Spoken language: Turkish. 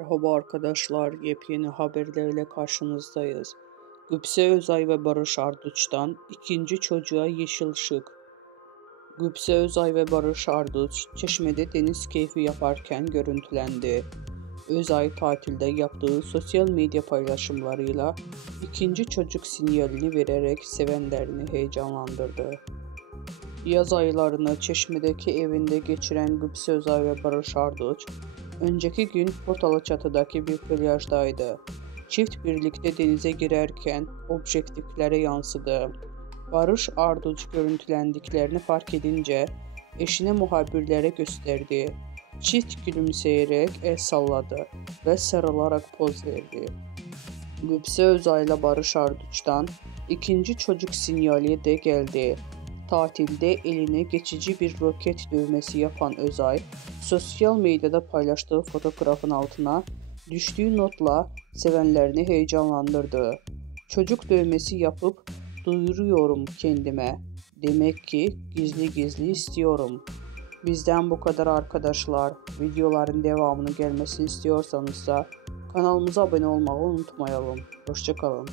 Merhaba arkadaşlar, yepyeni haberlerle karşınızdayız. Gupse Özay ve Barış Arduç'tan ikinci çocuğa yeşil ışık. Gupse Özay ve Barış Arduç, Çeşme'de deniz keyfi yaparken görüntülendi. Özay tatilde yaptığı sosyal medya paylaşımlarıyla ikinci çocuk sinyalini vererek sevenlerini heyecanlandırdı. Yaz aylarını Çeşme'deki evinde geçiren Gupse Özay ve Barış Arduç, önceki gün Portalıçatı'daki bir plajdaydı. Çift birlikte denize girerken objektiflere yansıdı. Barış Arduç görüntülendiklerini fark edince eşine muhabirlere gösterdi. Çift gülümseyerek el salladı ve sarılarak poz verdi. Gupse Özay ile Barış Arduç'tan ikinci çocuk sinyali de geldi. Tatilde eline geçici bir roket dövmesi yapan Özay, sosyal medyada paylaştığı fotoğrafın altına düştüğü notla sevenlerini heyecanlandırdı. Çocuk dövmesi yapıp duyuruyorum kendime. Demek ki gizli gizli istiyorum. Bizden bu kadar arkadaşlar. Videoların devamını gelmesini istiyorsanız da kanalımıza abone olmayı unutmayalım. Hoşça kalın.